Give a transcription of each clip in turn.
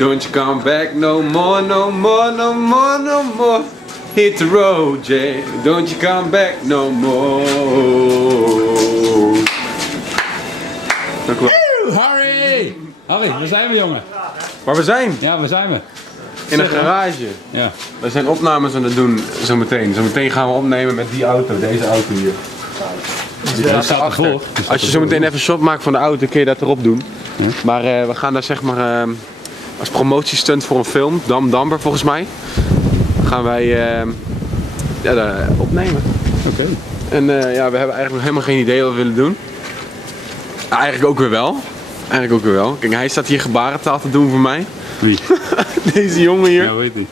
Don't you come back no more, no more, no more, no more. Hit the road, Jay. Don't you come back no more. Harry! Harry, waar zijn we, jongen? Waar we zijn? Ja, waar zijn we? In een garage. Ja. We zijn opnames aan het doen zometeen. Zometeen gaan we opnemen met die auto, deze auto hier. Die staat ervoor. Als je zometeen even een shot maakt van de auto, kun je dat erop doen. Ja. Maar we gaan daar zeg maar als promotiestunt voor een film, Dam Damber volgens mij, gaan wij daar opnemen. Oké. En ja, we hebben eigenlijk nog helemaal geen idee wat we willen doen. Eigenlijk ook weer wel. Eigenlijk ook weer wel. Kijk, hij staat hier gebarentaal te doen voor mij. Wie? Deze jongen hier. Ja, weet ik.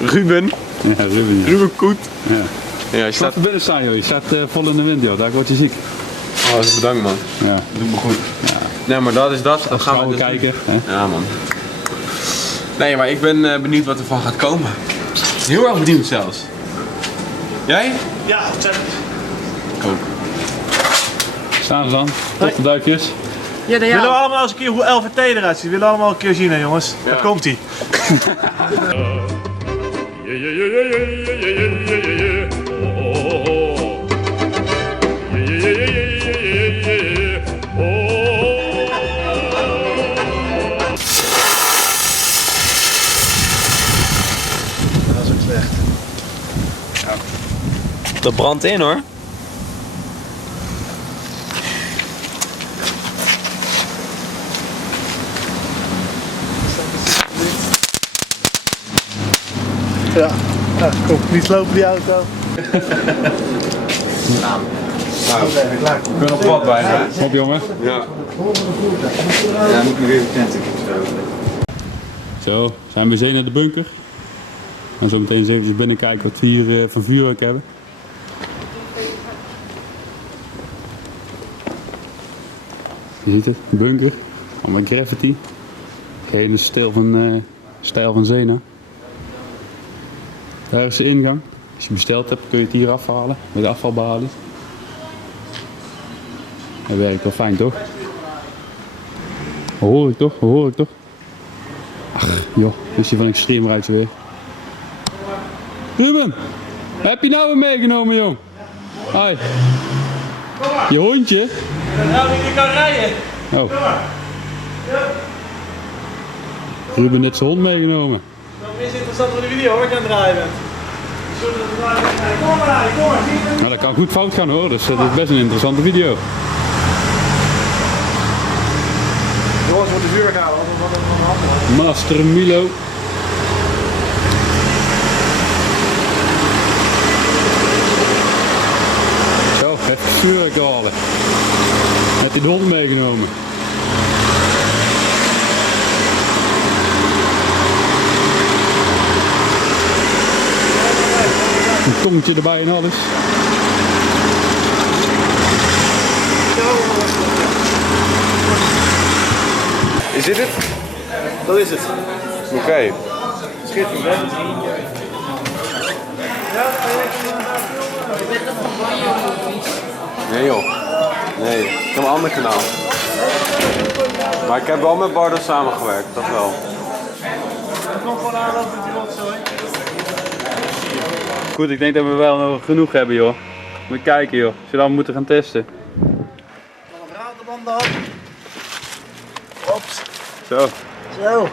Ruben. Ja, Ruben. Ja. Ruben Koet. Ja. Ja, hij Laat staat... er binnen staan, joh. Je staat vol in de wind, joh. Daar word je ziek. Oh, bedankt man. Ja. Doe me goed. Ja. Nee, maar dat is dat. Dat gaan we dus kijken. Hè? Ja man. Nee, maar ik ben benieuwd wat er van gaat komen. Heel erg benieuwd zelfs. Jij? Ja, ontzettend. Ik ook. Staan ze dan? Tot de duikjes. Ja, Willen we allemaal eens een keer hoe LVT eruit ziet? Willen we allemaal een keer zien, hè jongens? Ja. Daar komt ie. Dat is ook slecht. Dat brandt in hoor. Ja, nou, kom, niet lopen die auto. Ik ben op pad bijna. Op, jongen. Ja. Ja, moet ik nog even tenten. Zo, zijn we zee naar de bunker. En zo meteen eens even binnen kijken wat we hier van vuurwerk hebben. Je ziet het, bunker. Allemaal graffiti. Hele stijl van Zena. Daar is de ingang. Als je besteld hebt kun je het hier afhalen met de afvalbalie. Dat werkt wel fijn toch? Hoor ik toch? Hoor ik toch? Ach joh, is die van Extreme Rides weer. Ruben, heb je nou weer meegenomen jong? Hoi. Je hondje? Nou, die kan rijden. Oh. Ruben net zijn hond meegenomen. Dat is interessant voor de video hoor, ik aan het draaien bent. Kom maar, kom maar. Nou, dat kan goed fout gaan hoor, dus dat is best een interessante video. Jongens, voor de vuur gaan, wat is er aan de hand? Master Milo. Zo, even vuurwerk halen. Heb je de hond meegenomen? Een tongetje erbij en alles. Is dit het? Dat is het. Oké. Schitterend, hè? Nee joh. Nee, ik heb een ander kanaal. Maar ik heb wel met Bardo samengewerkt, dat wel. Ik kom gewoon aanlopen met die rotzooi. Goed, ik denk dat we wel nog genoeg hebben joh. Moet kijken joh, als je dan moeten gaan testen. Nog een radelband af. Ops. Zo, Zo.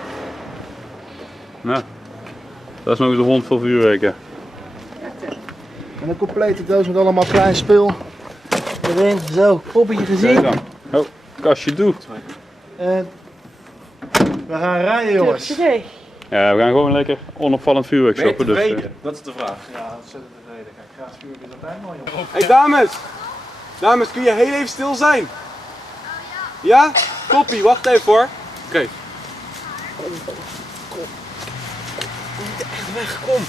nou. Dat is nog eens een hond vol vuurwerk. Hè. En een complete doos met allemaal klein spul. Erin, zo, poppetje Kijk gezien. dan. Oh, kastje doet. En we gaan rijden jongens. Ja, we gaan gewoon lekker onopvallend vuurwerk Ben je shoppen. Dus, tevreden? Dat is de vraag. Ja, ontzettend tevreden. Kijk, graag vuur is altijd mooi jongen. Hey dames! Dames, kun je heel even stil zijn? Ja? Toppie, wacht even hoor. Oké. Echt weg, kom.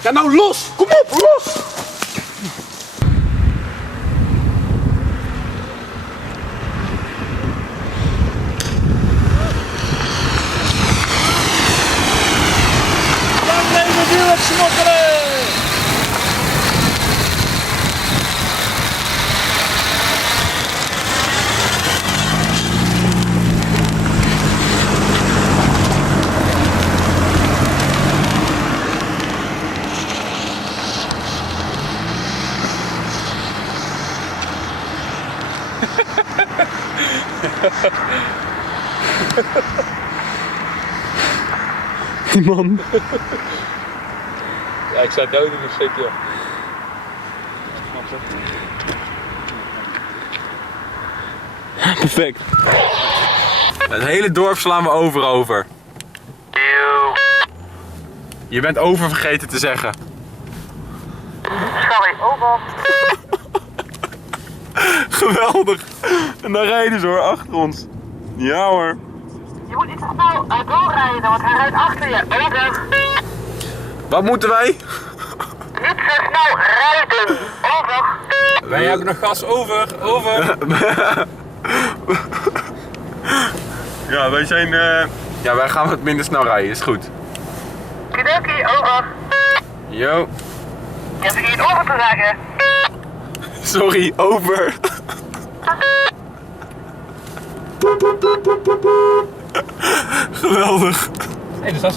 Ja nou los! Kom op, los! Lang leven vuurwerk smokkelen! Die man. Ja, ik zei dood in een stukje. Perfect. Het hele dorp slaan we over. Je bent over vergeten te zeggen. Sorry, over. Geweldig. En dan rijden ze hoor, achter ons. Ja hoor. Je moet niet te snel doorrijden, want hij rijdt achter je. Over. Wat moeten wij? Niet zo snel rijden. Over. Wij hebben nog gas over. Ja, wij zijn... Ja, wij gaan wat minder snel rijden, is goed. Kidoki, over. Yo. Je hebt niet over te zeggen. Sorry, over. Geweldig. Hey, dus dat is...